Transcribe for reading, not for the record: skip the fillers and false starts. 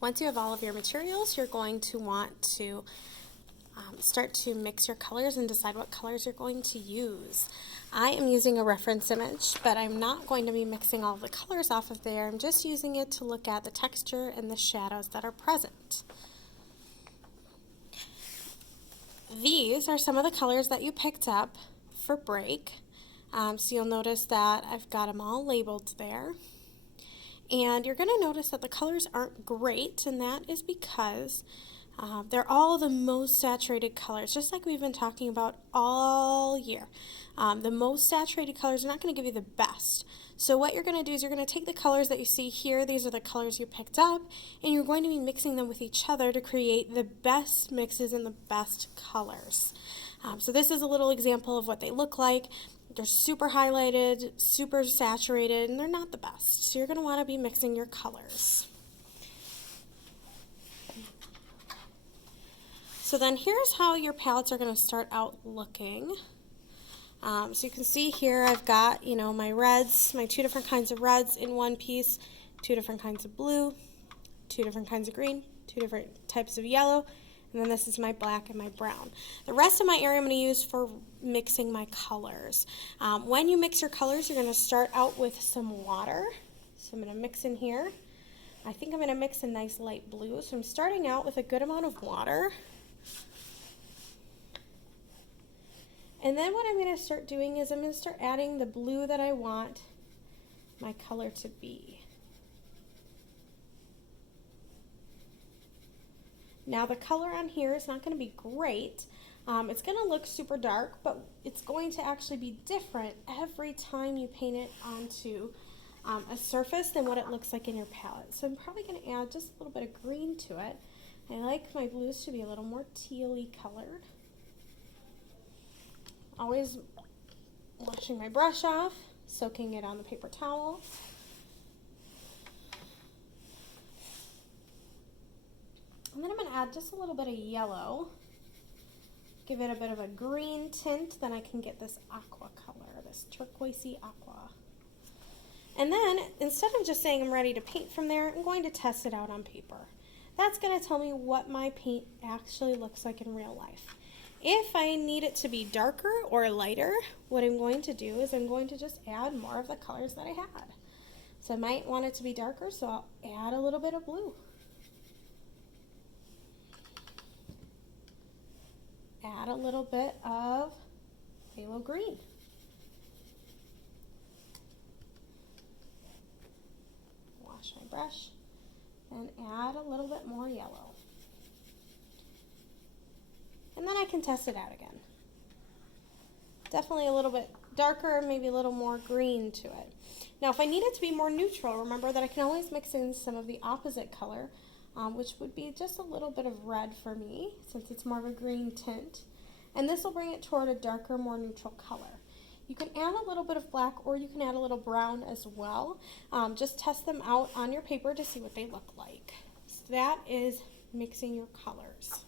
Once you have all of your materials, you're going to want to start to mix your colors and decide what colors you're going to use. I am using a reference image, but I'm not going to be mixing all the colors off of there. I'm just using it to look at the texture and the shadows that are present. These are some of the colors that you picked up for break. So you'll notice that I've got them all labeled there. And you're going to notice that the colors aren't great, and that is because they're all the most saturated colors, just like we've been talking about all year. The most saturated colors are not going to give you the best. So what you're going to do is you're going to take the colors that you see here, these are the colors you picked up, and you're going to be mixing them with each other to create the best mixes and the best colors. So this is a little example of what they look like. They're super highlighted, super saturated, and they're not the best. So you're going to want to be mixing your colors. So then here's how your palettes are going to start out looking. So you can see here I've got, my reds, my two different kinds of reds in one piece, two different kinds of blue, two different kinds of green, two different types of yellow, and then this is my black and my brown. The rest of my area I'm going to use for mixing my colors. When you mix your colors, you're going to start out with some water. So I'm going to mix in here. I think I'm going to mix a nice light blue. So I'm starting out with a good amount of water. And then what I'm going to start doing is I'm going to start adding the blue that I want my color to be. Now the color on here is not going to be great. It's going to look super dark, but it's going to actually be different every time you paint it onto a surface than what it looks like in your palette. So I'm probably going to add just a little bit of green to it. I like my blues to be a little more teal-y colored. Always washing my brush off, soaking it on the paper towel. And then I'm going to add just a little bit of yellow, give it a bit of a green tint, then I can get this aqua color, this turquoisey aqua. And then, instead of just saying I'm ready to paint from there, I'm going to test it out on paper. That's going to tell me what my paint actually looks like in real life. If I need it to be darker or lighter, what I'm going to do is I'm going to just add more of the colors that I had. So I might want it to be darker, so I'll add a little bit of blue. Add a little bit of phthalo green. Wash my brush and add a little bit more yellow. And then I can test it out again. Definitely a little bit darker, maybe a little more green to it. Now if I need it to be more neutral, remember that I can always mix in some of the opposite color, which would be just a little bit of red for me, since it's more of a green tint. And this will bring it toward a darker, more neutral color. You can add a little bit of black, or you can add a little brown as well. Just test them out on your paper to see what they look like. So that is mixing your colors.